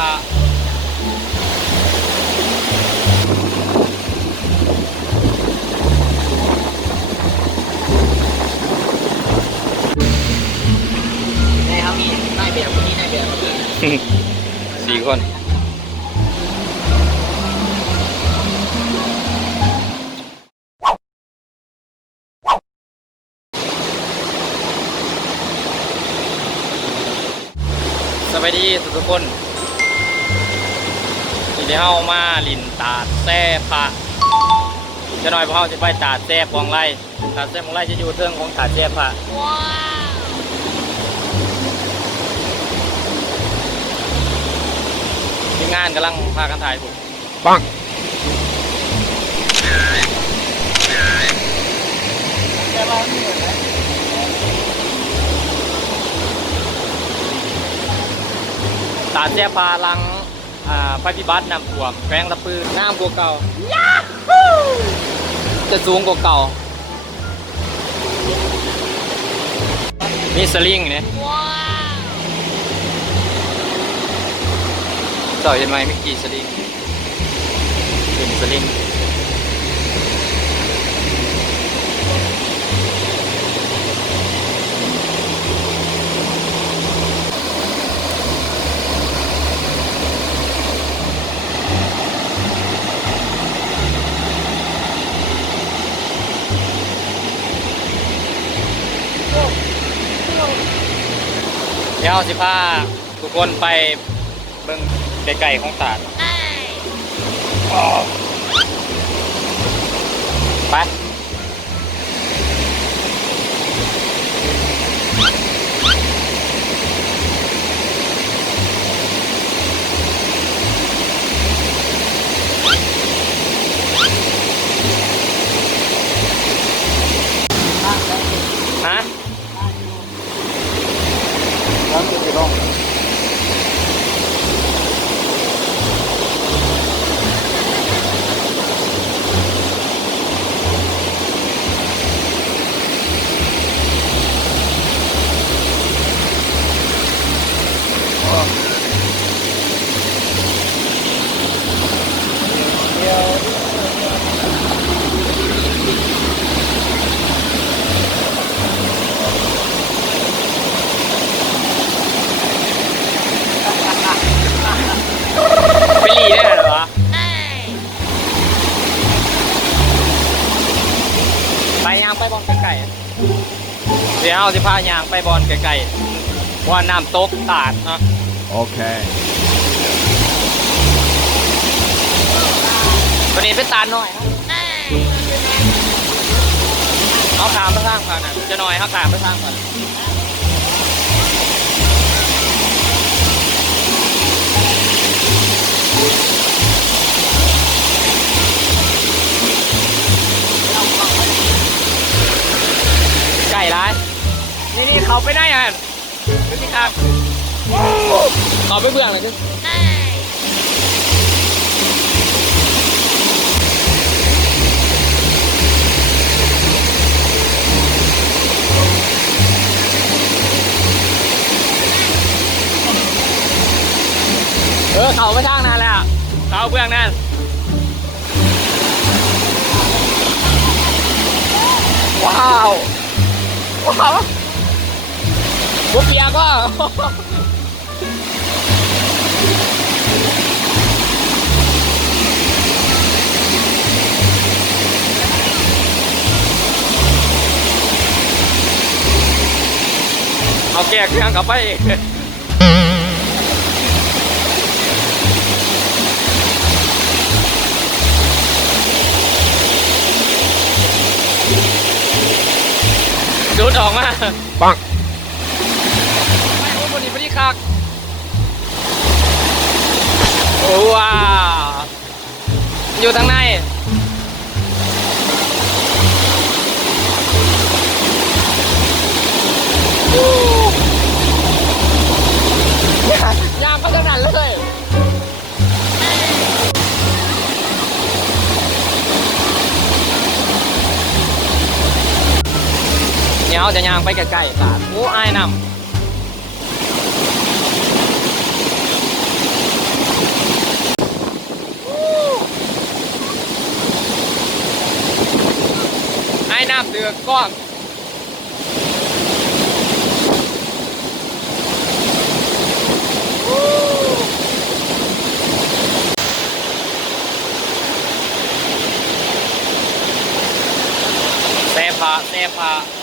ผ้าในเขามีนายแบบคนนี้นายแบบคนนี้4 คนสวัสดีทุกคนทีนี้เรามาลินตาดแซ่พระจะหน่อยพวกเราจะไปตาดแซ่บองไร่ตาดแซ่บองไร่จะอยู่เทิงของตาดแซ่พระทีมงานกำลังพากันถ่ายผมปังตาดแซ่พระลังไฟพิบัตินำท่วมแฝงระปือน้ำกว่าเก่าจะสูงกว่าเก่ามีสลิงเนี่ยเต่าเห็นไหมมีกี่สลิงเป็นสลิงเดี๋ยวสิพาทุกคนไปเบิ่งไก่ของตาดไปฮะแล้วจะลงไปหลีได้เหรอวะไปยางไปบอลไก่เดี๋ยวสิพายางไปบอลไก่ว่าน้ำตกตาดเนาะโอเคตัวนี้เป็นตาดหน่อยเอาขามไปสร้างก่อนนะจะหน่อยเอาขามไปสร้างก่อนไก่ร้ายนี่เขาไปได้อ่ะดูสิครับต่อไปเบื้องเลยดิเขาไปทางนั้นแล้วเขาเบื้องนั่นว้าวว้าวบุเปียก็เอาแก้เครื่องกลับไปดูดออกมาปังไม่โอ้บนนี้ไม่ได้คักโอ้ว้าอยู่ทางในยามก็ขนาดเลยเดี๋ยวจะย่างไปใกล้ๆตาดโอ้อายนำ ายน้ำเดือดก้อนเซฟา